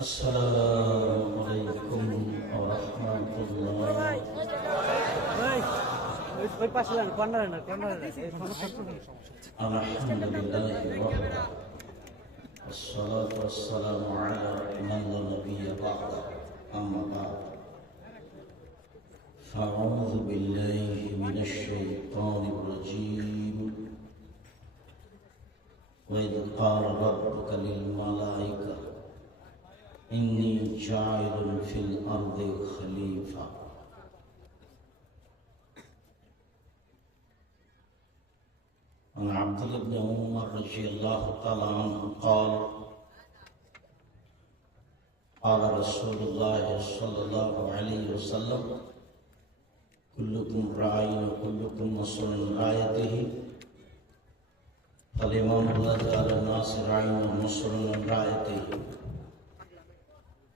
আসসালামু আলাইকুম ওয়া রাহমাতুল্লাহ। আলহামদুলিল্লাহি ওয়াহদা والصلاة والسلام على من لا نبي بعده أما بعد فأعوذ بالله من الشيطان الرجيم وإذ قال ربك للملائكة إني جاعل في الأرض خليفة عن عبد الله بن عمر رضي الله تعالى عنه قال قال رسول الله صلى الله عليه وسلم كلكم راع وكلكم مسؤول عن رعيته فالإمام الذي على الناس راع ومسؤول عن رعيته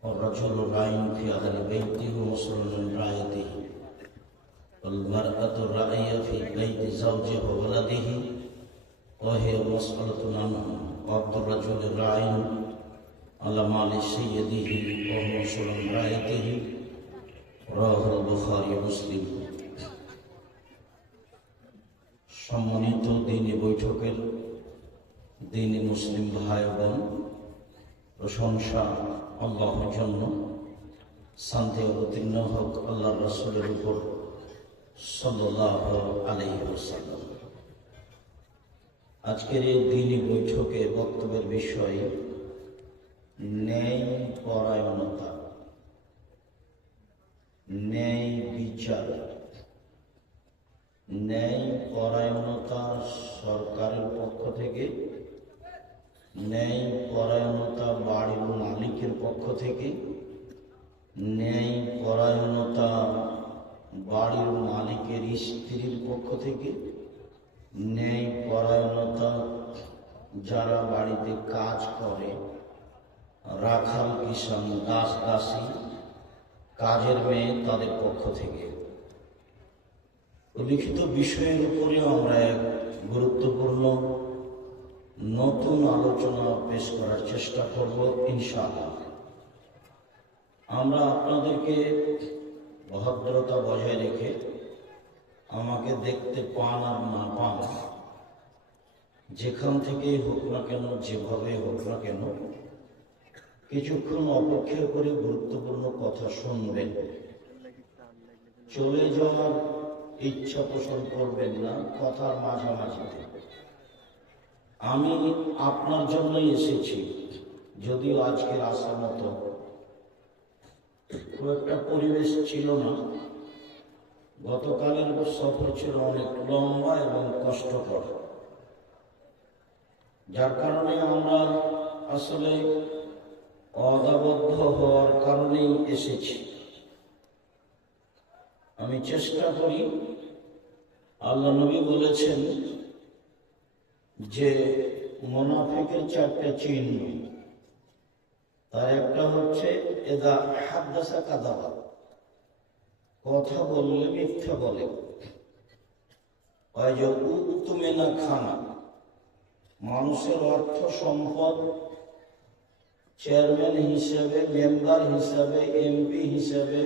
والرجل راع في أهل بيته ومسؤول عن رعيته والمرأة راعية في بيت زوجها وولده وهي مسؤولة عنه وعبد الرجل راع على مال سيده وهو مسؤول عن رعيته رواه البخاري ومسلم। সম্মানিত দ্বীনি বৈঠকের দ্বীনি মুসলিম ভাই বোন, প্রশংসা আল্লাহর জন্য, শান্তি অবতীর্ণ হোক আল্লাহর রাসূলের উপর সাল্লাল্লাহু আলাইহি ওয়াসাল্লাম। আজকের এই দ্বীনি বৈঠকে বক্তব্যের বিষয় ন্যায় পরায়ণতা, ন্যায় বিচার। ন্যায় পরায়ণতা সরকারের পক্ষ থেকে, ন্যায় পরায়ণতা বাড়ির মালিকের পক্ষ থেকে, ন্যায় পরায়ণতা বাড়ির মালিকের স্ত্রীর পক্ষ থেকে, ন্যায় পরায়ণতা যারা বাড়িতে কাজ করে, রাখাল কিষান দাস দাসী কাজের মেয়ে, তাদের পক্ষ থেকে উল্লিখিত বিষয়ের উপরে আমরা এক গুরুত্বপূর্ণ নতুন আলোচনা পেশ করার চেষ্টা করব ইনশাআল্লাহ। আমরা আপনাদেরকে ভদ্রতা বজায় রেখে আমাকে দেখতে পান আর না পান, যেখান থেকেই হোক না কেন, যেভাবে হোক না কেন, কিছুক্ষণ অপেক্ষা করে গুরুত্বপূর্ণ কথা শুনবেন। চলে যাওয়ার ইচ্ছা পোষণ করবেন না কথার মাঝামাঝিতে। আমি আপনার জন্যই এসেছি, যদিও আজকের আসার মতো খুব একটা পরিবেশ ছিল না। গতকালের সফর ছিল অনেক লম্বা এবং কষ্টকর, যার কারণে আমরা আসলে অদাবদ্ধ হওয়ার কারণেই এসেছি। আমি চেষ্টা করি, আল্লাহ নবী বলেছেন যে মুনাফিকের চারটা চিহ্ন, তার একটা হচ্ছে এদা হাদাসা কাযাবা, কথা বললে মিথ্যা বলে, উতুমেনা খানা, মানুষের অর্থ সম্পদ চেয়ারম্যান হিসেবে, মেম্বার হিসাবে, এমপি হিসাবে,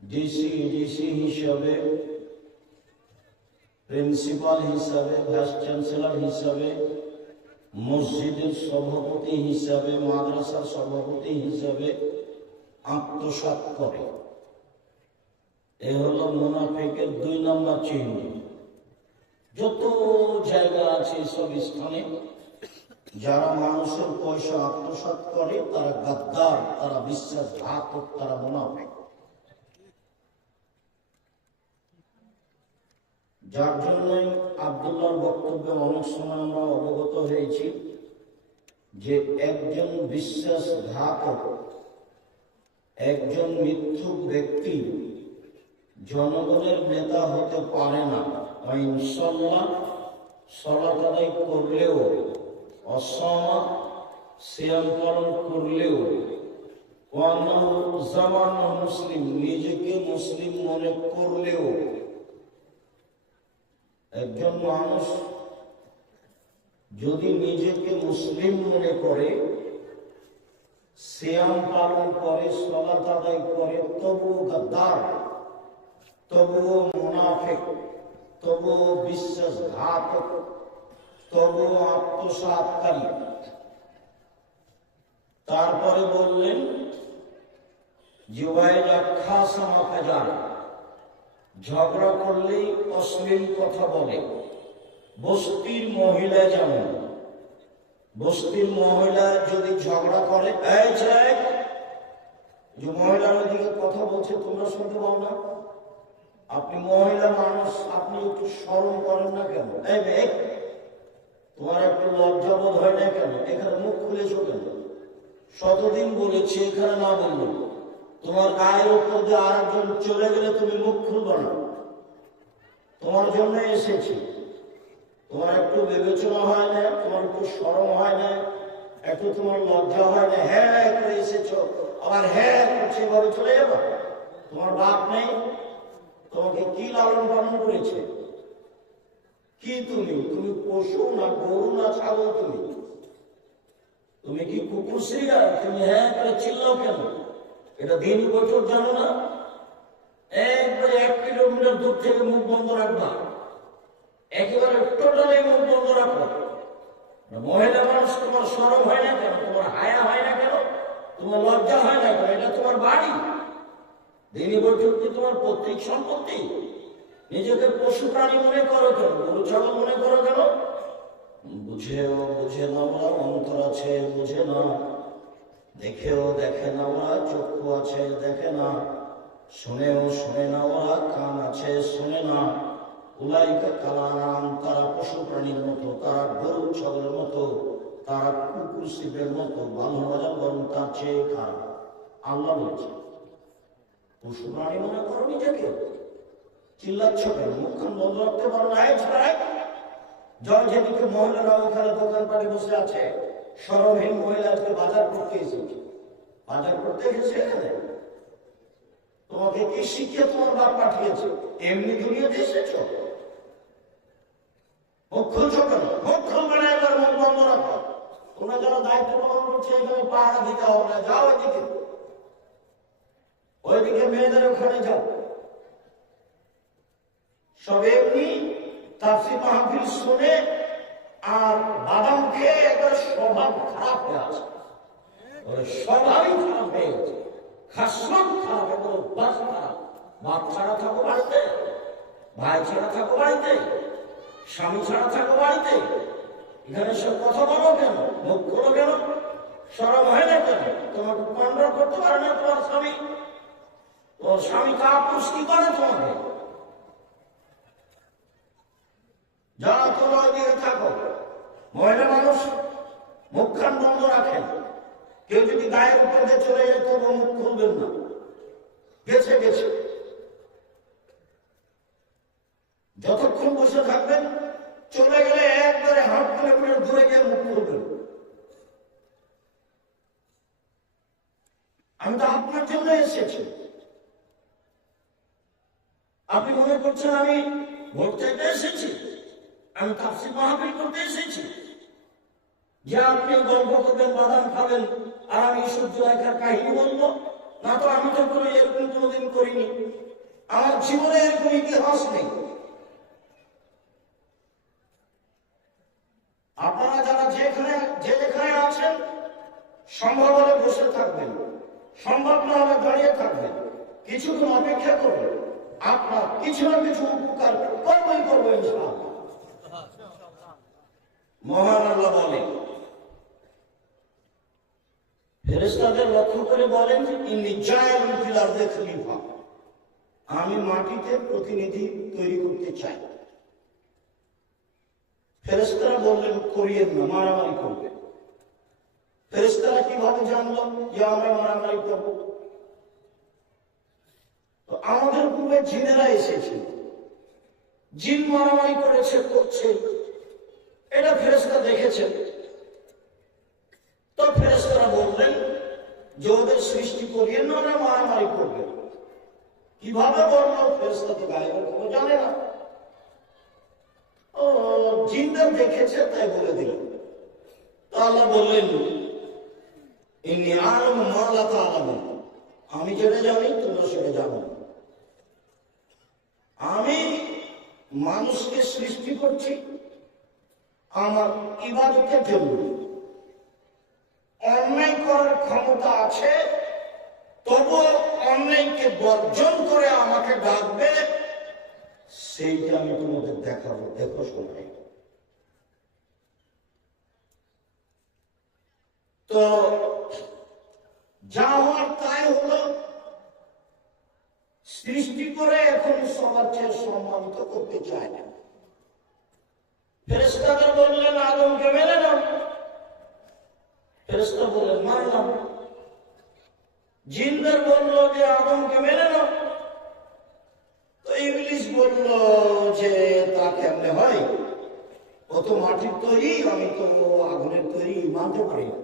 ডিসি হিসাবে, প্রিন্সিপাল হিসাবে, ভাইস চ্যান্সেলর হিসাবে, মসজিদের সভাপতি হিসাবে, মাদ্রাসার সভাপতি হিসাবে আত্মসাৎ করে। এ হলো মুনাফিকের 2 নম্বর চিহ্ন। যত জায়গা আছে সব স্থানে যারা মানুষের পয়সা আত্মসাৎ করে তারা গাদ্দার, তারা বিশ্বাসঘাতক, তারা মুনাফিক। যার জন্যই আব্দুল্লাহর বক্তব্যে অনেক সময় আমরা অবগত হয়েছি যে একজন বিশ্বাসঘাতক, একজন মিথ্যুক ব্যক্তি জনগণের নেতা হতে পারে না। ইনশাআল্লাহ সালাত আদায় করলেও, অসমা সিয়াম পালন করলেও, মুসলিম নিজেকে মুসলিম মনে করলেও, একজন মানুষ যদি নিজেকে মুসলিম মনে করে সিয়াম পালন করে, সালাত আদায় করে, তবুও গাদ্দার, তবুও মুনাফিক, তবুও বিশ্বাসঘাতক, তবুও আত্মসাৎকারী। তারপরে বললেন ঝগড়া করলেই অশ্লীল কথা বলে। বস্তির মহিলা যেমন, বস্তির মহিলা যদি ঝগড়া করে, যে মহিলার ওইদিকে কথা বলছে তোমরা শুনতে পাও না? আপনি মহিলা মানুষ, আপনি একটু স্মরণ করেন না কেন? তোমার একটু লজ্জাবোধ হয় না কেন? এখানে মুখ খুলেছো কেন? শতদিন বলেছি, এখানে না বললো। তোমার গায়ের উপর দিয়ে আরেকজন চলে গেলে তুমি মুখ খুলবে না। তোমার জন্য এসেছি। তোমার একটু বিবেচনা হয় না? তোমার একটু শরম হয় না? একটু তোমার লজ্জা হয় না? হ্যাঁ করে এসেছো, আবার হ্যাঁ করছে, এভাবে চলে যাবা? তোমার বাপ নেই? তোমাকে কি লালন পালন করেছে? কি তুমি? তুমি পশু না গরু না ছাগল? তুমি কি কুকুর শ্রীরা? তুমি হ্যাঁ করে চিল্লাও কেন? এটা দিন বছর জানো না? একবারে 1 কিলোমিটার দূর থেকে মুখ বন্ধ রাখবা, একেবারে টোটালি মুখ বন্ধ রাখো। মহিলা মানুষ, তোমার শরম হয় না কেন? তোমার হায়া হয় না কেন? তোমার লজ্জা হয় না কেন? এটা তোমার বাড়ি। দিনী বৈঠক কি তোমার পৈতৃক সম্পত্তি? নিজেকে পশু প্রাণী মনে করো কেন? গরু ছাগল মনে করো কেন? বুঝেও বুঝে না ওরা, অন্তর আছে বুঝে না। দেখেও দেখে না ওরা, চক্ষু আছে দেখে না। শুনেও শুনে না ওরা, কান আছে শোনে না। উলাইকা কালানাম, তারা পশু প্রাণীর মতো, তারা গরু ছাগলের মতো, তারা কুকুর শিবের মতো। ভালো মজা বরং তার চেয়ে খারাপ। আল্লাহ বলছে পশু প্রাণী মনে করো নিজেকে? চিল্লাচ্ছ কেন? মুখখান বন্ধ রাখতে পারো না? যেদিকে মহিলারা ওখানে দোকানপাটে বসে আছে, শরমহীন মহিলা আজকে বাজার করতে এসেছে। বাজার করতে এসেছে, তোমাকে কি শিখিয়ে তোমার বাপ পাঠিয়েছে? এমনি দুনিয়াতে এসেছ? মুখ খুলছো কেন? মুখ খুলবে না, এবার মুখ বন্ধ রাখো। তোমরা যারা দায়িত্ব পালন করছে এখানে পাহারা দিতে হবে না। যাও ওইদিকে, ওইদিকে মেয়েদের ওখানে যাও। সব এমনি তাফসীর মাহফিল শুনে আর বাদাম খেয়ে একবার স্বভাব খারাপ হয়ে আছে। স্বভাবই খারাপ হয়ে গেছে, খাসলত খারাপ, একবার অভ্যাস খারাপ। বাপ ছাড়া থাকো বাড়িতে, ভাই ছাড়া থাকো বাড়িতে, স্বামী ছাড়া থাকো বাড়িতে। এখানে সব কথা বলো কেন? মুখ খোলো কেন? শরম হয় না কেন? তোমাকে কন্ট্রোল করতে পারে না তোমার স্বামী? তোমার স্বামী কাপুরুষ কি করে তোমাকে? যারা তোমরা ওইদিকে থাকো, মহিলা মানুষ মুখখান বন্ধ রাখেন। কেউ যদি গায়ের উপর দিয়ে চলে যায় তবু মুখ খুলবেন না। গেছে গেছে, যতক্ষণ বসে থাকবেন, চলে গেলে একবারে 1/2 কিলোমিটার দূরে গিয়ে মুখ খুলবেন। আমি তো আপনার জন্য এসেছি। আপনি মনে করছেন আমি ভোট চাইতে এসেছি? আমি তাফসীর মাহফিল করতে এসেছি যে আপনি গল্প করবেন, বাদাম খাবেন, আর আমি সূর্যরেখার কাহিনী বলবো? না তো, আমি তো কোনো এরকম কোনোদিন করিনি। আমার জীবনে এরকম ইতিহাস নেই। আপনারা যারা যেখানে আছেন, সম্ভব হলে বসে থাকবেন, সম্ভব না হলে দাঁড়িয়ে থাকবেন, কিছুক্ষণ অপেক্ষা করবেন। আপনার কিছু না কিছু উপকার করবো ইনশাআল্লাহ। মহান আল্লাহ বলেন, ফেরেশতাদের লক্ষ্য করে বলেন, ইন্নী জাইলুন ফিল আরদি খলিফা, আমি মাটিতে প্রতিনিধি তৈরি করতে চাই। ফেরেশতারা বললেন, করিয়েন না, মারামারি করবে। ফেরেশতারা কিভাবে জানলো যে আমরা মারামারি করবো? তো আমাদের পূর্বে জিনেরা এসেছিল, জিন মারামারি করছে, এটা ফেরেশতা দেখেছেন। তো ফেরেশতারা বললেন যে ওদের সৃষ্টি করিয়েন না, ওরা মারামারি করবে। কিভাবে বললো? ফেরেশতা তো গায়েবের খবর জানে না। ও জিনরা দেখেছে তাই বলে দিলেন। তো আল্লাহ বললেন, ইন্নী আ'লামু মা লা তা'লামুন, আমি যেটা জানি তোমরা সেটা জানো। আমি মানুষকে সৃষ্টি করছি আমার ইবাদতের জন্য। অন্যায় করার ক্ষমতা আছে, তবু অন্যায়কে বর্জন করে আমাকে ডাকবে, সেইটা আমি তোমাদের দেখাবো। দেখো শোনাই। তো যা হওয়ার তাই হলো। সৃষ্টি করে এখন সবার চেয়ে সম্মানিত করতে চায় না। ফেরেশতাদের বললেন আদমকে মেনে নাও, ফেরেশতা বললেন মানলাম। জিনদের বলল যে আদমকে মেনে নাও, তো ইবলিস বলল যে তা কেমনে হয়, ও তো মাটির তৈরি, আমি তো আগুনের তৈরি, মানতে পারি না।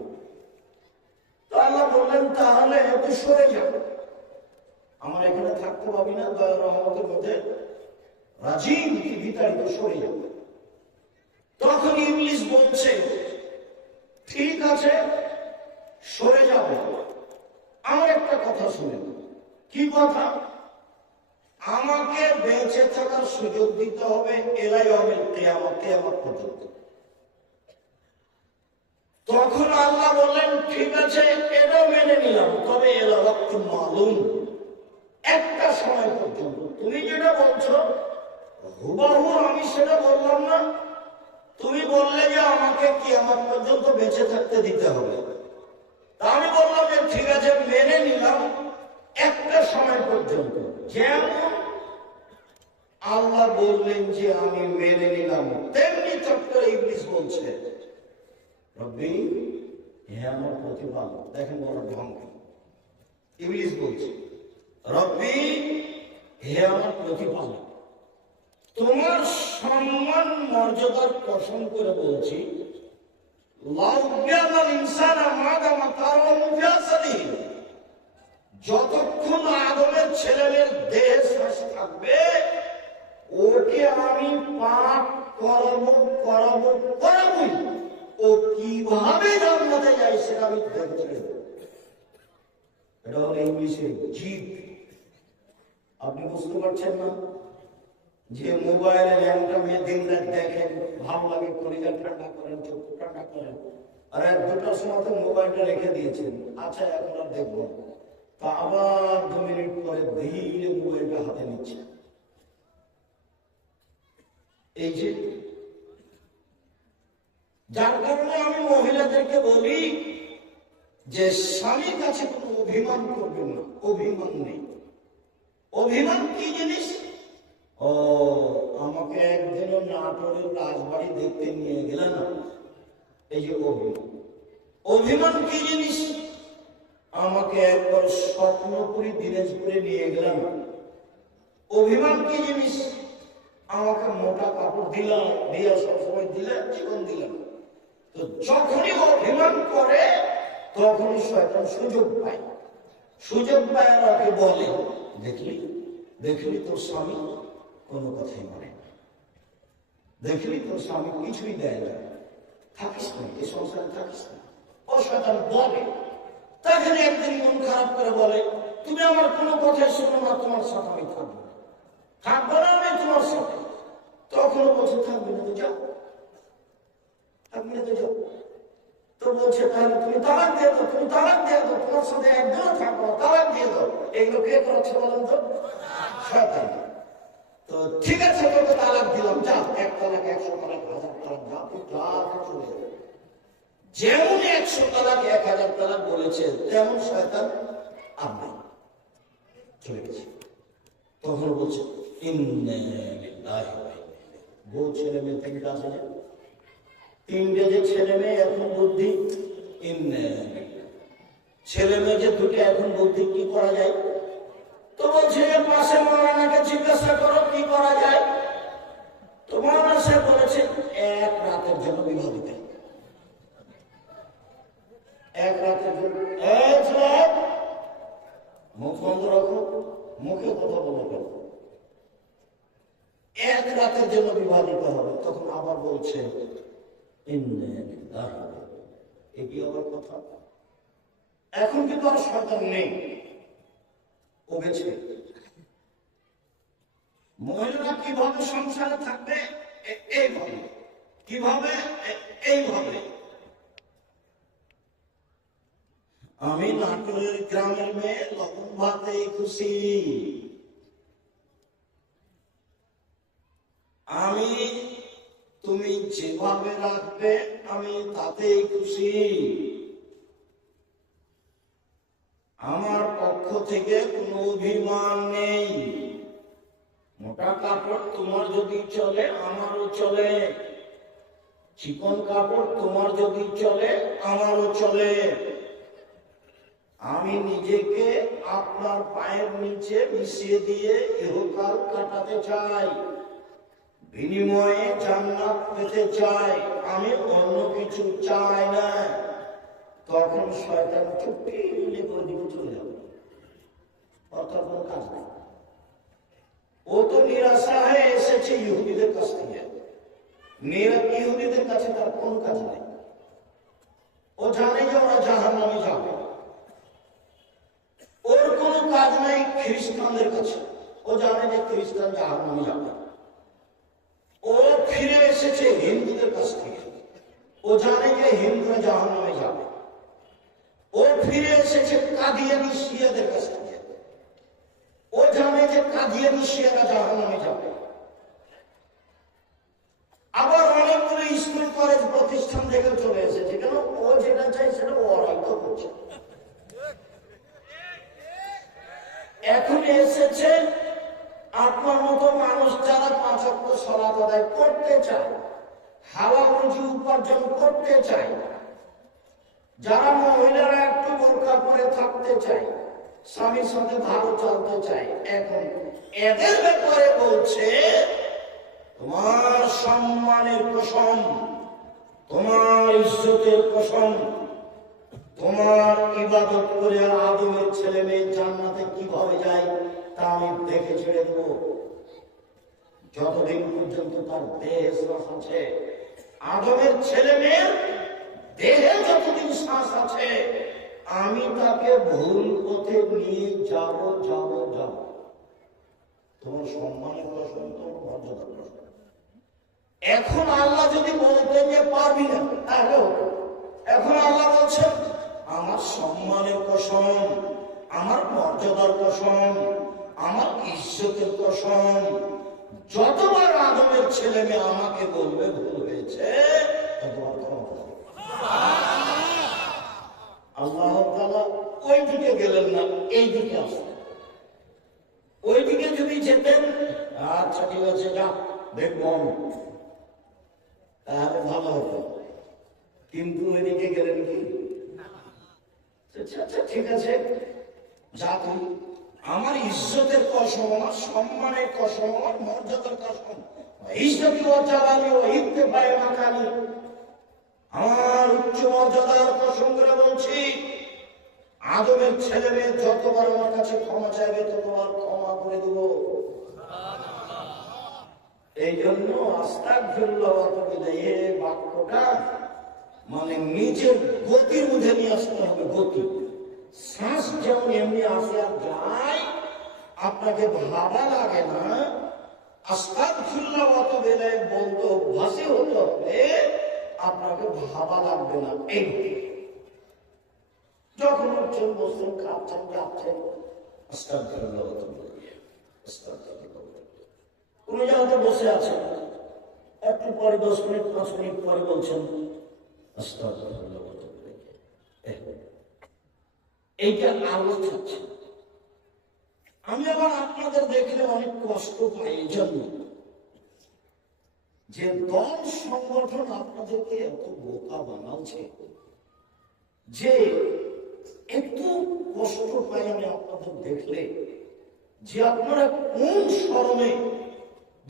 তো আল্লাহ বললেন তাহলে তুই সরে যা, আমার এখানে থাকতে পাবি না, দয়া রহমতের মধ্যে রাজি তুই বিতাড়িত, সরে যা। তখন ইবলিস বলছে ঠিক আছে সরে যাব, আমার একটা কথা শুনে। কি কথা? আমাকে বেঁচে থাকার সুযোগ দিতে হবে ইলা ইয়াউমিল কিয়ামত, কিয়ামত পর্যন্ত। তখন আল্লাহ বললেন ঠিক আছে এটাও মেনে নিলাম, তবে ইলা ওয়াক্তিন মালুম, একটা সময় পর্যন্ত। তুমি যেটা বলছো হুবহু আমি সেটা বললাম না, তুমি বললে যে আমাকে কিয়ামত পর্যন্ত বেঁচে থাকতে দিতে হবে। তা আমি বললাম যে ঠিক আছে মেনে নিলাম একটা সময় পর্যন্ত। যেমন আল্লাহ বললেন যে আমি মেনে নিলাম, তেমনি চট্ট ইবলিস বলছে রব্বি, হে আমার প্রতিপালক। দেখেন বড় ঢঙ্গ। ইবলিস বলছে রব্বি, হে আমার প্রতিপালক, তোমার সম্মান মর্যাদার কসম করে বলছি, যতক্ষণ আদমের ছেলেমেয়ের দেহে শ্বাস থাকবে ওকে আমি পাপ করাবই। ও কিভাবে জান্নাতে যায় সেটা আমি দেখতে দেব। এটা হলো ইংলিশের জিদ। আপনি বুঝতে পারছেন না যে মোবাইলে ল্যাংটা মেয়ে দিন রাত দেখেন, ভালো লাগে, কলিজা ঠান্ডা করেন, চোখ ঠান্ডা করেন, আর 1-2টার সময় তো মোবাইলটা রেখে দিয়েছেন, আচ্ছা এখন আর দেখবো, তা আবার 2 মিনিট পরে ধীরে মোবাইলটা হাতে নিচ্ছে। এই যে যার কারণে আমি মহিলাদেরকে বলি যে স্বামীর কাছে কোনো অভিমান করবেন না। অভিমান নেই। অভিমান কি জিনিস? ও আমাকে একদিনও নাটোরের রাজবাড়ি দেখতে নিয়ে গেলেন না, এই যে অভিমান। অভিমান কি জিনিস? আমাকে একবার স্বপ্নপুরী দিনাজপুরে নিয়ে গেলেন না। অভিমান কি জিনিস? আমাকে মোটা কাপড় দিলাম, দিয়ে সবসময় দিলেন, জীবন দিলেন। তো যখনই অভিমান করে তখনই শয়তান সুযোগ পায়। সুযোগ পায় আমাকে বলে দেখলি তোর স্বামী কোনো কথাই মানে না, দেখলি তোর স্বামী কিছুই দেয় না, থাকিস না, এই সংসারে থাকিস না। ও শয়তান বলে, তখন একদিন মন খারাপ করে বলে তুমি আমার কোনো কথাই শোনো না, তোমার সাথে আমি থাকবো না, আমি তোমার সাথে। তখন বলছে থাকবি না তো যাও, থাকবি না তো যাও। তো বলছে তাহলে তুমি তালাক দিয়ে দাও, তুমি তালাক দিয়ে দাও, তোমার সাথে একদমও থাকবো না, তালাক দিয়ে দাও। এগুলো কে করাচ্ছে বলেন তো? শয়তান। তো ঠিক আছে তোকে তালাক দিলাম, যা, 1 তালাক 100 তালাক 1000 তালাক, যা তুই যা চলে যাবে। যেমন 100 তালাক 1000 তালাক বলেছে তেমন শয়তান আর নাই, চলে গেছে। তখন বলছে বউ ছেলে মেয়ে 3টা আছে, 3টে যে ছেলে মেয়ে এখন বুদ্ধি, ছেলে মেয়ে যে 2টে এখন বুদ্ধি, কি করা যায়? তো বলছে পাশে মৌলানাকে জিজ্ঞাসা করো কি করা যায়। তো মৌলানা সাহেব বলেছে 1 রাতের জন্য বিবাহ দিতে। 1 রাতের জন্য মুখ বন্ধ রাখো, মুখে কথা বলে কেন? 1 রাতের জন্য বিবাহ দিতে হবে। তখন আবার বলছে এ কি আবার কথা? এখন কিন্তু আর শয়তান নেই, ও গেছে। মহিলারা কিভাবে সংসারে থাকবে? এইভাবে। কিভাবে? এইভাবে। আমি নাটোরের গ্রামের মেয়ে, লবণ ভাতে খুশি। আমি তুমি যেভাবে রাখবে আমি তাতেই খুশি। আমার পক্ষ থেকে কোনো অভিমান নেই। মোটা কাপড় তোমার যদি চলে আমারও চলে, চিকন কাপড় তোমার যদি চলে আমারও চলে। আমি নিজেকে আপনার পায়ের নিচে মিশিয়ে দিয়ে ইহকাল কাটাতে চাই, বিনিময়ে জান্নাত পেতে চাই, আমি অন্য কিছু চাই না। তখন শয়তান চুপটি মিলে করে দিকে চলে যাবে, অর্থাৎ কোনো কাজ নেই। ও তো নিরাশা হয়ে এসেছে ইহুদিদের কাছ থেকে, ইহুদিদের কাছে তার কোন কাজ নেই। ও জানে যে ওরা জাহান্নামে যাবে। ওর কোন কাজ নেই খ্রিস্টানদের কাছে, ও জানে যে খ্রিস্টান জাহান্নামে যাবে। ও ফিরে এসেছে হিন্দুদের কাছ থেকে, ও জানে যে হিন্দুরা জাহান্নামে যাবে। ও ফিরে এসেছে কাদিয়ানি শিয়াদের কাছ থেকে, ও জানে যে কাদিয়ানি শিয়ারা জাহান্নামে যাবে। আবার অনেকগুলো স্কুল কলেজ প্রতিষ্ঠান থেকে চলে এসেছে, কেন? ও যেটা চাই সেটা ও অরাজ্য করছে। এখন এসেছে আপনার মতো মানুষ যারা 5 ওয়াক্ত সালাত আদায় করতে চায়, হালাল রুজি উপার্জন করতে চায়, যারা মহিলারা একটু বোরকা পরে থাকতে চায়, স্বামীর সাথে ভালো চলতে চায়, এখন এদের ব্যাপারে বলছে তোমার সম্মানের কসম, তোমার ইজ্জতের কসম, তোমার ইবাদত করে আদমের ছেলে মেয়ে জান্নাতে কিভাবে যায় তা আমি দেখে ছেড়ে দেব। যতদিন পর্যন্ত তার দেহে শ্বাস আছে, আদমের ছেলে মেয়ের দেহে যতদিন শ্বাস আছে, আমি তাকে ভুল পথে নিয়ে যাব যাব যাব। তোমার সম্মানের কসম, তোমার মর্যাদার কসম। এখন আল্লাহ যদি বলতেন যে পারবি না, তাহলে হতো। এখন আল্লাহ বলছেন আমার সম্মানের কসম, আমার মর্যাদার কসম, আমার ইজ্জতের কসম, যতবার আদমের ছেলে মেয়ে আমাকে বলবে ভুল হয়েছে, ততবার ক্ষমা করবে। আল্লাহ তাআলা ওই দিকে গেলেন না, এই দিকে আসলেন। ওই দিকে যদি যেতেন, আচ্ছা ঠিক আছে যা দেখবো আমি, তাহলে ভালো হতো। কিন্তু ওইদিকে গেলেন কি? আচ্ছা ঠিক আছে যা, তুই আমার ইজ্জতের কসম, আমার সম্মানের কসম, আমার মর্যাদার কসম, ইজ্জতি ও জালালি ও ইত্তেফায়ে মাকানি, আমার উচ্চ মর্যাদার কসম করে বলছি, আদমের ছেলে মেয়ে যতবার আমার কাছে ক্ষমা চাইবে ততবার ক্ষমা করে দেব। এই জন্য আস্তাগফিরুল্লাহ ওয়া আতুবু ইলাইহি বাক্যটা মানে নিজের গতির মধ্যে নিয়ে আসতে হবে। গতি, শ্বাস যেমন এমনি আসে আর যায়, আপনাকে ভাবা লাগে না। আস্তাগফিরুল্লাহ ওয়া আতুবু ইলাইহি বলতে অভ্যাসী হতে হবে, আপনাকে ভাবা লাগবে না। এই যখন উঠছেন, বসছেন, খাচ্ছেন, যাচ্ছেন, আস্তাগফিরুল্লাহ ওয়া আতুবু ইলাইহি, আস্তাগফিরুল্লাহ। কোন জায়গাতে বসে আছেন, একটু পরে 10 মিনিট 5 মিনিট পরে বলছেন আস্তাগফিরুল্লাহ ওয়া আতুবু ইলাইহি। এইটা আল্লাহ চাচ্ছেন। আমি আবার আপনাদের দেখলে অনেক কষ্ট পাই এই জন্য যে দল সংগঠন আপনাদেরকে এত বোকা বানাচ্ছে, যে একটু কষ্ট পাই আমি আপনাদের দেখলে, যে আপনারা কোন শরমে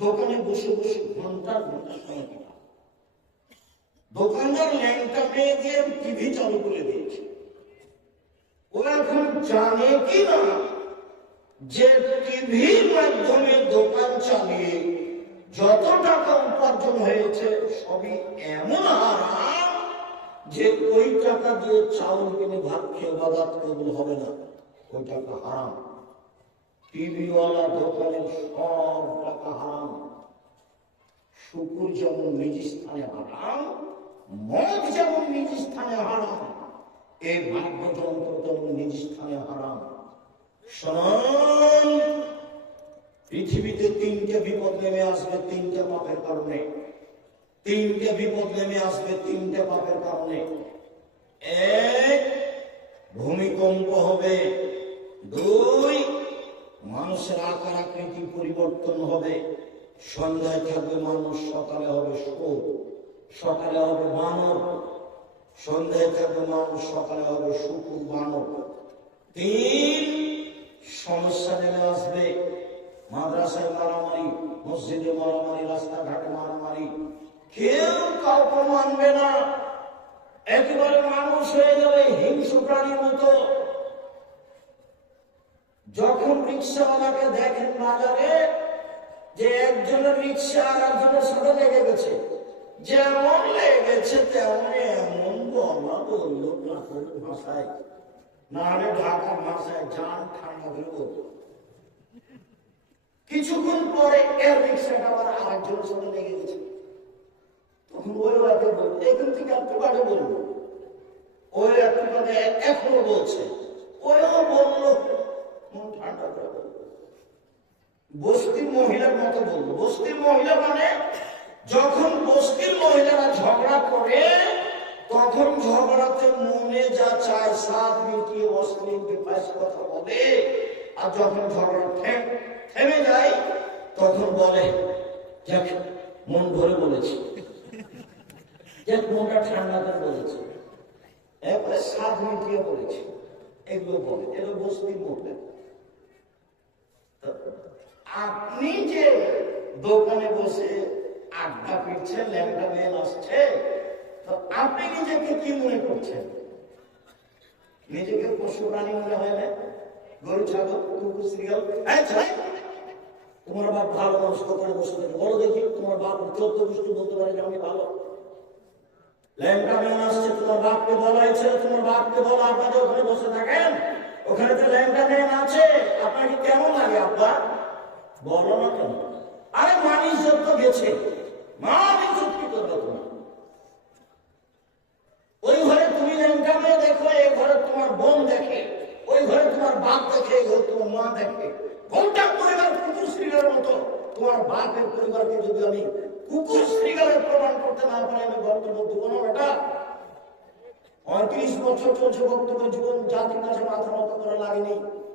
দোকানে বসে বসে ঘন্টার ঘন্টা সময় কাটান। দোকানদার ল্যাংটা মেয়ে দিয়ে টিভি চালু করে দিয়েছে। ও এখন জানে কি না যে টিভির মাধ্যমে দোকান চালিয়ে যত টাকা উপার্জন হয়েছে সবই এমন হারাম যে ওই টাকা দিয়ে চাউল কিনে ভাত খেয়ে ইবাদত কবুল হবে না, ওই টাকা হারাম। টিভিওয়ালা দোকানের সব টাকা হারাম। শুকুর যেমন নিজ স্থানে হারাম, মদ যেমন নিজ স্থানে হারাম, এই বাদ্যযন্ত্র যেমন নিজ স্থানে হারাম। শোনেন, পৃথিবীতে তিনটে বিপদ নেমে আসবে তিনটে পাপের কারণে। তিনটে বিপদ নেমে আসবে তিনটে পাপের কারণে। এক, ভূমিকম্প হবে। দুই, মানুষের আকার আকৃতি পরিবর্তন হবে। সন্ধ্যায় থাকবে মানুষ, সকালে হবে শোক, সকালে হবে বানর। সন্ধ্যায় থাকবে মানুষ, সকালে হবে শুকুর বানর। তিন, সমস্যা নেমে আসবে। মাদ্রাসায় মারামারি, মসজিদে মারামারি, রাস্তাঘাটে মারামারি, কেউ কাউকে মানবে না। একেবারে মানুষ হয়ে যাবে হিংস্র প্রাণীর মতো। যখন রিক্সাওয়ালাকে দেখেন বাজারে যে একজনের রিক্সা আর একজনের সাথে লেগে গেছে, যেমন লেগেছে তেমন এমন বলা বললো নাটোর ভাষায়, নাহলে ঢাকার ভাষায় জান ঠান্ডা করে বলল। কিছুক্ষণ পরে এর রিক্সাটা আবার আরেকজনের সাথে লেগে গেছে। তখন ওই রাতে বলবো, এখান থেকে একটু কাটে বলবো, ওই একটু কাটে এখনো বলছে, ওইও বললো, মন ঠান্ডা করে বলবো। বস্তির মহিলার মতো বলবো। বস্তির মহিলা মানে যখন বস্তির মহিলারা ঝগড়া করে, তখন ঝগড়াতে মনে যা চায় সাত মিটিয়ে অশ্লীল বেফাস কথা বলে। আর যখন ঝগড়া থেমে যায়, তখন বলে, দেখ মন ভরে বলেছি, দেখ মনটা ঠান্ডা করে বলেছি, এরপরে সাত মিটিয়ে বলেছি। এগুলো বলে, এগুলো বস্তির মহিলা। আপনি যে দোকানে বসে আড্ডা পিটছেন, ল্যাংটা মেল আসছে, তো আপনি নিজেকে কি মনে করছেন? নিজেকে পশু প্রাণী মনে হয় না? গরু, ছাগল, কুকুর, শ্রীগাল। তোমার বাপ ভালো মানুষ, দোকানে বসে থাকে, বলো দেখি তোমার বাপ 14 গোষ্ঠী বলতে পারে যে আমি ভালো। ল্যাংটা মেল আসছে, তোমার বাপকে বলা হয়েছে, তোমার বাপকে বলো আপনাদের ওখানে বসে থাকেন, ওখানে তো ল্যাংটা মেল আছে, আপনাকে কেমন লাগে আব্বা? বলো না কেন? আরে মান ইজ্জত তো গেছে, মান ইজ্জত কি করবে তোমার? ওই ঘরে তুমি ল্যাংটা মেয়ে দেখো, এই ঘরে তোমার বোন দেখে, ওই ঘরে তোমার বাপ দেখে, এই ঘরে তোমার মা দেখে। কোনটা পরিবার কুকুর শ্রীগালের মতো? তোমার বাপের পরিবারকে যদি আমি কুকুর শ্রীগালের প্রমাণ করতে না পারি, আমি বক্তব্য দেবো না। বেটা 35 বছর চলছে বক্তব্য জীবন, জাতির কাছে মাথা মতো করা লাগেনি।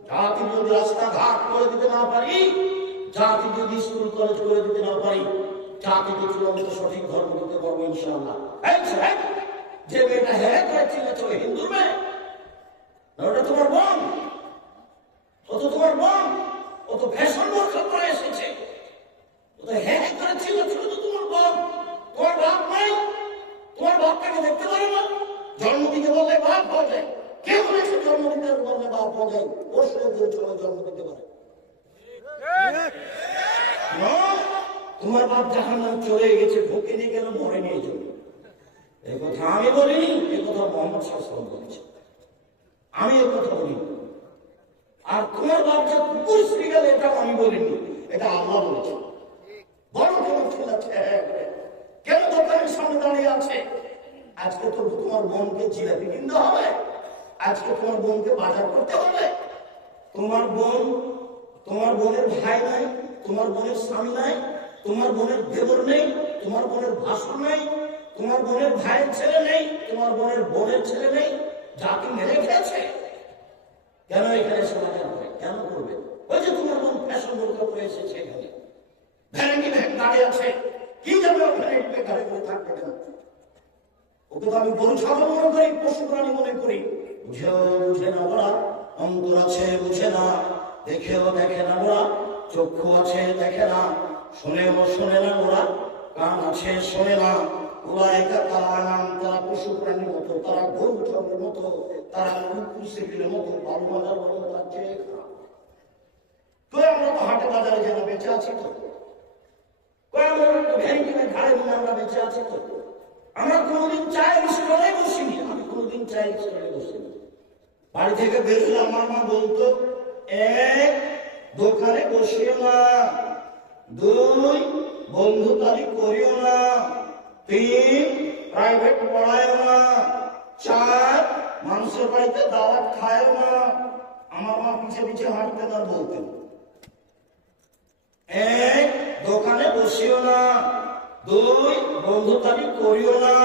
জাতি যদি রাস্তাঘাট করে দিতে না পারি, জাতি যদি স্কুল কলেজ করে দিতে না পারি, জাতিকে চূড়ান্ত সঠিক ধর্ম দিতে পারবো ইনশাআল্লাহ। যে মেয়েটা হ্যাঁ করে চিল্লাচ্ছে, ওই হিন্দুর মেয়ে, ওটা তোমার বোন, ও তো তোমার বোন, ও তো ফ্যাশন বোরখা করে এসেছে, ও তো হ্যাঁ করে চিল্লাচ্ছিল, তো তোমার বোন। তোমার বাপ নাই, তোমার বাপটাকে দেখতে পারে না? জন্ম দিতে বললে বাপ হয়ে যায়। কে বলেছে জন্ম দিতে বললে বাপ হয়ে যায়? ওর সঙ্গে জন্ম দিতে পারে। তোমার বাপ জাহান্নামে চলে গেছে, ঢুকে নিয়ে গেল, মরে নিয়ে যাবে। এই কথা আমি বলিনি, এই কথা মোহাম্মদ সাল্লাল্লাহু আলাইহি ওয়াসাল্লাম বলেছে, আমি এই কথা বলিনি। আর তোমার বাপ যে কুকুর শ্রীগাল, এটা আমি বলিনি, এটা আল্লাহ বলেছে। বড় কেন ছেলেছে, কেন দোকানের সামনে দাঁড়িয়ে আছে? আজকে তো তোমার বোনকে জিলাপি কিনতে হবে, আজকে তোমার বোনকে বাজার করতে হবে। তোমার বোন, তোমার বোনের ভাই নাই, তোমার বোনের স্বামী নাই, তোমার বোনের দেবর নেই, তোমার বোনের ভাসুর নেই, তোমার বোনের ভাইয়ের ছেলে নেই, তোমার বোনের বোনের ছেলে নেই, জাতি মেরে খেয়েছে। কেন এখানে সমাধান হবে? কেন করবে? ওই যে তোমার বোন ফ্যাশন বোরখা করে এসেছে, এখানে ভ্যানিটি ব্যাগ দাঁড়িয়ে আছে, কি যাবে ওখানে গাড়ি করে থাকবে কেন? ওকে তো আমি গরু ছাগল মনে করি, পশু প্রাণী মনে করি। বুঝে না ওরা, অন্তর আছে বুঝে না, দেখেও দেখে না ওরা, চক্ষু আছে দেখে না, শুনেও শোনে না ওরা, কান আছে শোনে না। ওরা একা তারা নাম, তারা পশু প্রাণীর মতো, তারা গরু ছাগলের মতো, তারা কুকুর শিবিরের মতো, বালু বাজার মতো থাকছে। আমরা তো হাটে বাজারে যেন বেঁচে আছি, তো আমরা ভ্যানিটি ঘাড়ে নিয়ে আমরা বেঁচে আছি, তো আমরা কোনোদিন চায়ের স্টলে বসিনি, আমি কোনোদিন চায়ের স্টলে বসিনি। বাড়ি থেকে বেরোলে আমার মা বলতো, এক, দোকানে বসিও না, দুই, বন্ধু তারিখ করিও না, তিন, প্রাইভেট পড়ায়ও না, চার, মানুষের বাড়িতে দাওয়াত খায়ও না। আমার মা পিছে পিছে হাঁটতেন আর বলতেন, এক, দোকানে বসিও না, দুই, বন্ধু তারিখ করিও না,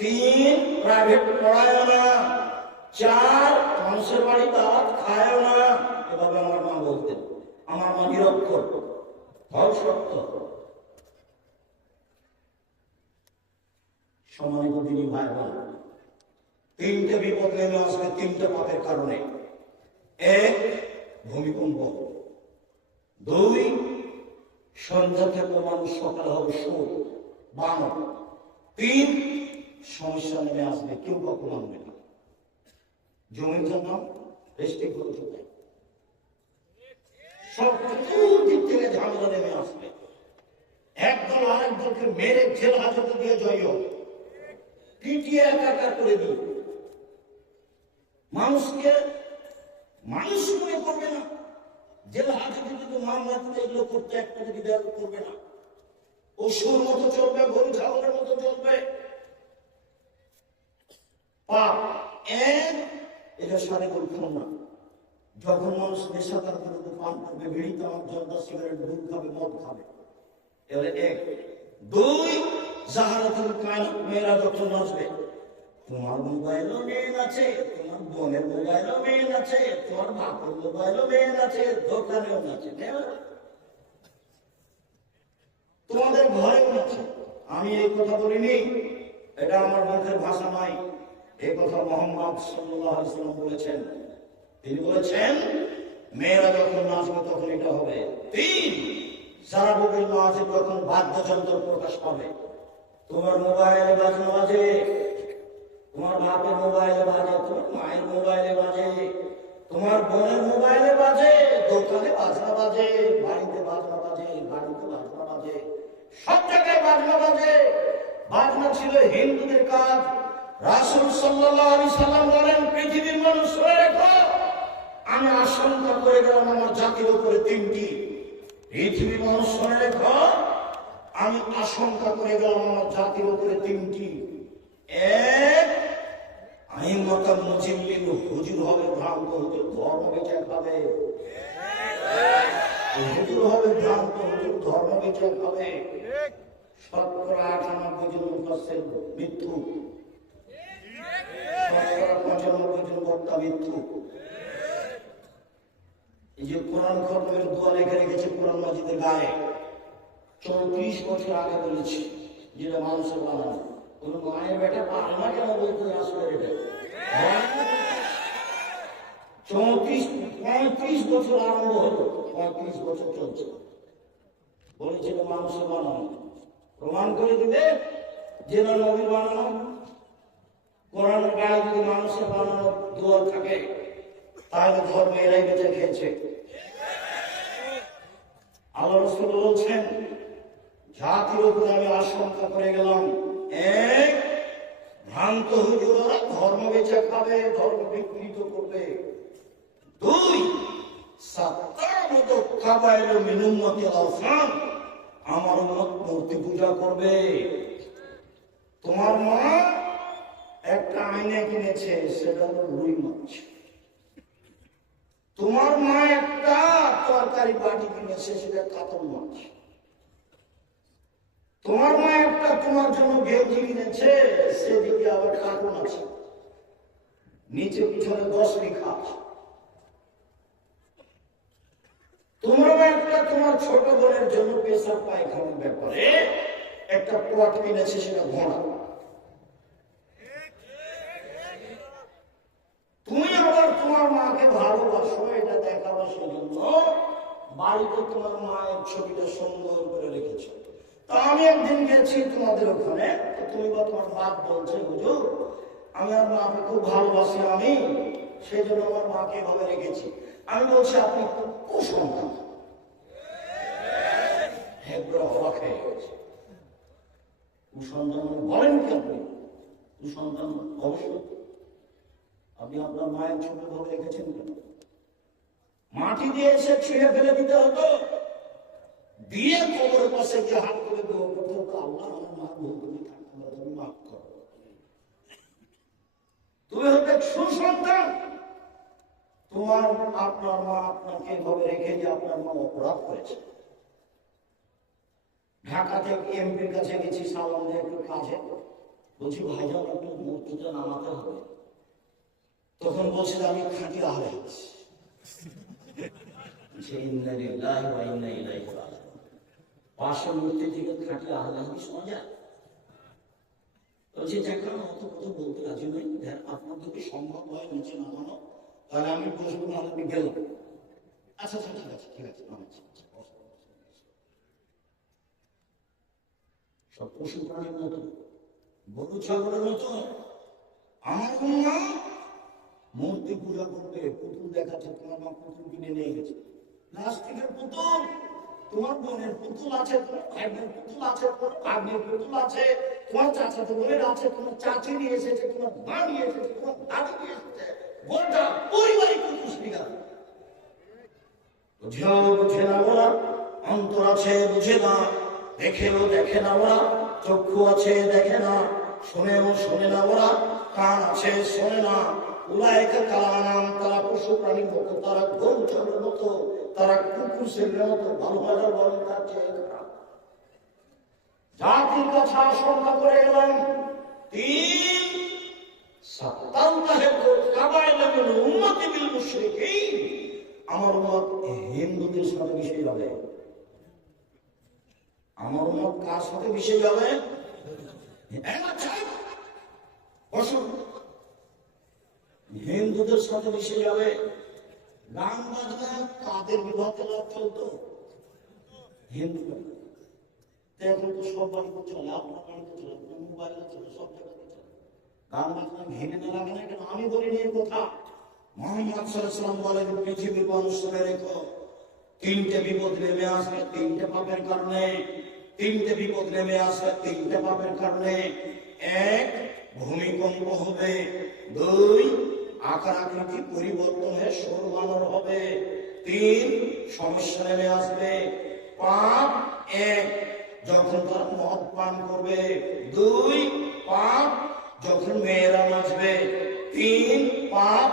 তিন, প্রাইভেট পড়ায়ও না, চার, মানুষের বাড়ি দাওয়াত খায়ও না। এভাবে আমার মা বলতেন। আমার মা নিরক্ষর, ফল সত্য। সম্মানিত দিনী ভাই বোন, তিনটে বিপদ নেমে আসবে তিনটে পাপের কারণে। এক, ভূমিকম্প, দুই, সন্ধ্যা থেকে মানুষ সকাল হবে সুর বানর, তিন, সমস্যা নেমে আসবে, কেউ কাউকে মানবে না। জমির জন্য রেস্ট্রিক্ট হতে হবে, সব চতুর্দিক থেকে ঝামেলা নেমে আসবে। একদল আরেক দলকে মেরে জেল হাজতে দিয়ে জয় হবে, পিটিয়ে একাকার করে দিয়ে মানুষকে মানুষ মনে করবে না। জেল হাজতে যদি মামলা দিতে এগুলো করতে একটা যদি ব্যয় করবে না, অসুর মতো চলবে, গরু ছাগলের মতো চলবে। পাপ এক, এটা সারে বলতাম না। যখন মানুষ নেশা তার পান করবে, বিড়ি তামাক জর্দা সিগারেট দুধ খাবে, মদ খাবে, এবারে এক। দুই, জাহারাতুল কায়নাত মেয়েরা যখন আসবে, তোমার মোবাইলও মেন আছে, তোমার বোনের মোবাইলও মেন আছে, তোমার বাপের মোবাইলও মেন আছে, দোকানেও আছে, তোমাদের ঘরেও আছে। আমি এই কথা বলিনি, এটা আমার মুখের ভাষা নয়, এই কথা মুহাম্মদ সাল্লাল্লাহু আলাইহি ওয়াসাল্লাম বলেছেন। তিনি বলেছেন, মেয়েরা যখন নাচবে তখন এটা হবে। তিন, সারা বুকের নাচে তখন বাদ্যযন্ত্র প্রকাশ পাবে। তোমার মোবাইলে বাজনা বাজে, তোমার বাপের মোবাইলে বাজে, তোমার মায়ের মোবাইলে বাজে, তোমার বোনের মোবাইলে বাজে, দোকানে বাজনা বাজে, বাড়িতে বাজনা বাজে, গাড়িতে বাজনা বাজে, সব জায়গায় বাজনা বাজে। বাজনা ছিল হিন্দুদের কাজ। রাসূল সাল্লাল্লাহু আলাইহি সাল্লাম বলেন, পৃথিবীর মানুষ শুনে রেখো, আমি আশঙ্কা করে গেলাম আমার জাতির উপরে তিনটি। পৃথিবীর মানুষ শুনে রেখো, আমি আশঙ্কা করে গেলাম আমার জাতির উপরে তিনটি। এক, আইমাতাম মুজিল্লিন, হুজুর হবে ভ্রান্ত, হুজুর ধর্ম বেঁচে খাবে। হুজুর হবে ভ্রান্ত, হুজুর ধর্ম বেঁচে খাবে। 98% জন মুফাসসির মৃত্যু, 95% জন বক্তা মৃত্যু। এই যে কোরআন খতমের দোয়া লিখে রেখেছে কোরআন মাজিদের গায়ে, 34 বছর আগে বলেছি, যেটা মানুষের বানানো। কোন মায়ের বেটা পারে না কেন বলতে আসলে এটা 35 বছর আরম্ভ হতো, 35 বছর চলছে। বলেছিল মানুষের বানানো, প্রমাণ করে দিবে যে নবীর বানানো। কোরআনের গায়ে যদি মানুষের বানানো দোয়া থাকে, তাহলে ধর্ম এরাই বেঁচে খেয়েছে। আল্লাহ রাসূল বলছেন, জাতির উপরে আমি আশঙ্কা করে গেলাম, এক, ভ্রান্ত হুজুররা ধর্ম বেঁচে খাবে, ধর্ম বিকৃত করবে। দুই, আমার উম্মত মূর্তি পূজা করবে। তোমার মা একটা আয়না কিনেছে, সেটা হলো রুই মাছ। তোমার মা একটা তরকারি বাটি কিনেছে, সেটা কাতল মাছ। তোমার মা একটা তোমার জন্য গেঞ্জি কিনেছে, সেদিকে আবার কার্টুন আছে, নিচে পিছনে 10 লেখা আছে। তোমার মা একটা তোমার ছোট বোনের জন্য পেশাব পায়খানার ব্যাপারে একটা পট কিনেছে, সেটা ঘোড়া। তুমি আবার তোমার মাকে ভালোবাসো, এটা দেখাবার সেজন্য বাড়িতে তোমার মায়ের ছবিটা সুন্দর করে রেখেছো। তো আমি একদিন গেছি তোমাদের ওখানে, তুমি বা তোমার বাপ বলছে, হুজুর আমি আমার মাকে খুব ভালোবাসি, আমি সেই জন্য আমার মাকে এভাবে রেখেছি। আমি বলছি, আপনি খুব কুসন্তান। কুসন্তান বলেন কি আপনি? কুসন্তান অবশ্যই। আপনি আপনার মায়ের ছোট ভাবে রেখেছেন কেন? মাটি দিয়ে এসে ছিঁড়ে ফেলে দিতে হতো, দিয়ে কবরের পাশে গিয়ে হাত করে দোয়া করতে হতো, আল্লাহ আমার মা ভুল করে থাকতে পারে, তুমি মাফ করো। তুমি হচ্ছে সুসন্তান। তোমার আপনার মা আপনাকে এভাবে রেখে যে আপনার মা অপরাধ করেছে। ঢাকা থেকে এমপির কাছে গেছি সালাম দিয়ে একটু কাজে, বলছি ভাইজান একটু মূর্তিটা নামাতে হবে। তখন বলছে আমি খাঁটি আহলে হাদিস। পাঁচশো মূর্তি থেকে খাঁটি আহলে হাদিস শোনা যায়? বলছি দেখলাম অত কথা বলতে রাজি নই, আপনার যদি সম্ভব হয় নিচে নামানো তাহলে আমি বসবো, নাহলে আমি গেলাম। আচ্ছা আচ্ছা ঠিক আছে ঠিক আছে নামাচ্ছি। সব পশু প্রাণীর মতো, গরু ছাগলের মতো। আমার মা মূর্তি পূজা করবে, পুতুল দেখাচ্ছে, তোমার মা পুতুল কিনে নিয়ে গেছে, প্লাস্টিকের পুতুল। তোমার বোনের পুতুল আছে, তোমার ভাইয়ের পুতুল আছে, তোমার ভাগ্নের পুতুল আছে, তোমার চাচাতো বোনের আছে, তোমার চাচি নিয়ে এসেছে, তোমার মা নিয়ে এসেছে, তোমার দাদি নিয়ে এসেছে, গোটা পরিবারই পুতুল শিকার। বুঝেও বুঝে না ওরা, অন্তর আছে বুঝে না, দেখেও দেখে না ওরা, চক্ষু আছে দেখে না, শোনেও শোনে না ওরা, কান আছে শোনে না। উলাইকা কালানাম, তারা পশু প্রাণীর মতো, তারা গরু ছাগলের মতো, তারা কুকুর ছেলের মতো। ভালো ভালো বলেন তার চেয়ে খারাপ। জাতির কাছে আশঙ্কা করে গেলাম, আমার উম্মত হিন্দুদের সাথে মিশে যাবে। আমার উম্মত কার সাথে মিশে যাবে? হিন্দুদের সাথে মিশে যাবে। গান বাজনা কাদের বিবাহে লাভ চলতো? হিন্দু এখন তো সব বাড়িতে চলে, আপনার বাড়িতে চলে, মোবাইলে চলে, সব জায়গাতে চলে। গান বাজনা ঘেনে না লাগে না কেন? আমি বলিনি এই কথা। মুহাম্মদ সাল্লাল্লাহু আলাইহি ওয়াসাল্লাম বলেন, পৃথিবীর মানুষকে রেখো, তিনটে বিপদ নেমে আসবে তিনটে পাপের কারণে। তিনটে বিপদ নেমে আসবে তিনটে পাপের কারণে। এক, ভূমিকম্প হবে। দুই, আকার আকৃতি পরিবর্তন হয়ে সরু বানর হবে। তিন, সমস্যা নেমে আসবে। পাপ, এক, যখন তার মদ পান করবে। দুই, পাপ, যখন মেয়েরা নাচবে। তিন, পাপ,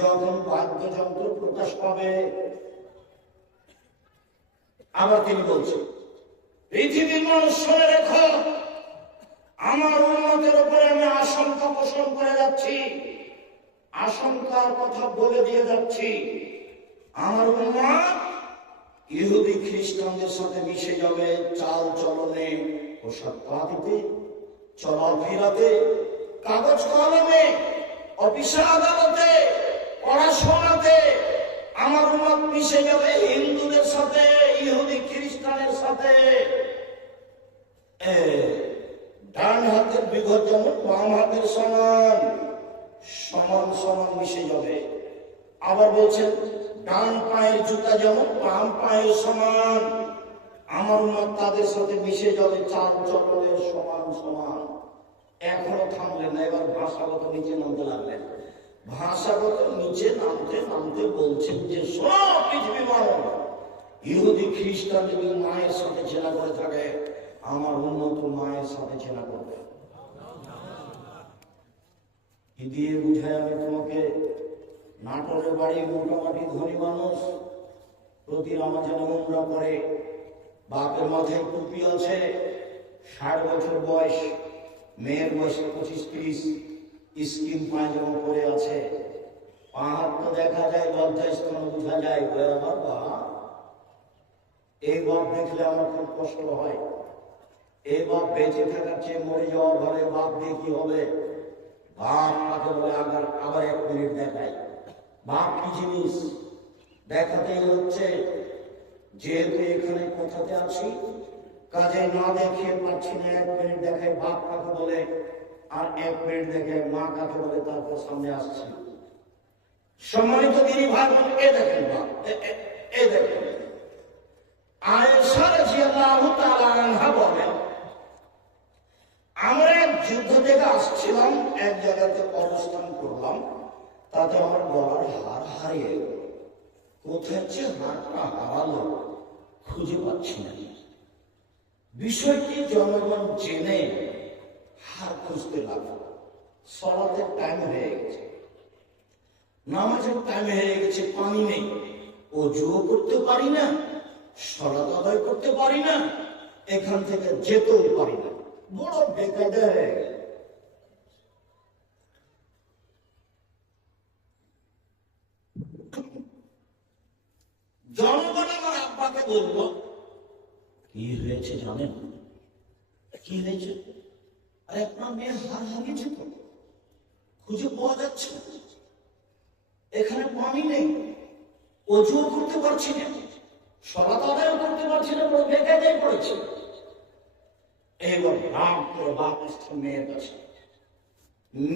যখন বাদ্যযন্ত্র প্রকাশ পাবে। আবার তিনি বলছেন, পৃথিবীর মানুষ শুনে রেখো, আমার উম্মতের উপরে আমি আশঙ্কা পোষণ করে যাচ্ছি, আশঙ্কার কথা বলে দিয়ে যাচ্ছি। আমার উম্মত ইহুদি খ্রিস্টানদের সাথে মিশে যাবে চাল চলনে, পোশাক পাতিতে, চলাফেরাতে, কাগজ কলমে, অফিসে আদালতে, পড়াশোনাতে। আমার উম্মত মিশে যাবে হিন্দুদের সাথে, ইহুদি খ্রিস্টানের সাথে। ডান হাতের বিঘত যেমন বাম হাতের সমান, সমান সমান মিশে যাবে। আবার বলছেন, ডান পায়ের জুতা যেমন বাম পায়ের সমান। আমার উম্মত তাদের সাথে মিশে যাবে চাল চলনের সমান সমান। এখনো থামলেন না, এবার ভাষাগত নিচে নামতে লাগলেন। ভাষাগত নিচে নামতে নামতে বলছেন যে, সব পৃথিবী মানুষ ইহুদি খ্রিস্টান যদি মায়ের সাথে চেনা করে থাকে, আমার উন্নত মায়ের সাথে চেনা করবে। কি দিয়ে বুঝায় আমি তোমাকে? নাটোরের বাড়ি মোটামুটি ধনী মানুষ, প্রতি রমজানে উমরা করে, বাপের মাথায় টুপি আছে, 60 বছর বয়স, মেয়ের বয়স 25-30, স্কিন পায়জামা পরে আছে, পা হাত তো দেখা যায়, লজ্জাস্থান বোঝা যায়। আমার বাপ, এই বাপ দেখলে আমার খুব কষ্ট হয়। এই বাপ বেঁচে থাকার চেয়ে মরে যাওয়া ঘরে বাপ দিয়ে কি হবে? বাপ তাকে বলে আবার 1 মিনিট দেখাই। বাপ কি জিনিস দেখাতে হচ্ছে, যেহেতু এখানে কথাতে আছি, কাজে না দেখিয়ে পাচ্ছি না, 1 মিনিট দেখায় বাপ কাকে বলে, আর 1 মিনিট দেখে মা কাকে বলে, তারপর সামনে আসছি। সম্মানিত দিনী ভাই বোন, এ দেখেন বাপ, এ দেখেন। আয়েশা রাদিয়াল্লাহু তাআলা আনহা বলেন, থেকে আসছিলাম, এক জায়গাতে অবস্থান করলাম, তাতে আমার গলার হার হারিয়ে গেল। কোথায় যে হারটা হারালো খুঁজে পাচ্ছি না। বিষয়টি জনগণ জেনে হার খুঁজতে লাগলো। সলাতের টাইম হয়ে গেছে, নামাজের টাইম হয়ে গেছে, পানি নেই, অজুও করতে পারি না, সলাত আদায় করতে পারি না, এখান থেকে যেতেও পারি না, বড় বেকায়দা হয়ে গেল। জনগণ আমার আব্বাকে বলবো, কি হয়েছে জানেন? কি হয়েছে? আরে আপনার মেয়ে হার হারিয়েছে তো, খুঁজে পাওয়া যাচ্ছে না, এখানে পানি নেই, অজুও করতে পারছি না, সলাত আদায়ও করতে পারছি না, বড় বেকায়দায় পড়েছে। এবার রাগ করে বাপ আসছে মেয়ের কাছে।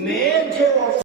মেয়ের যে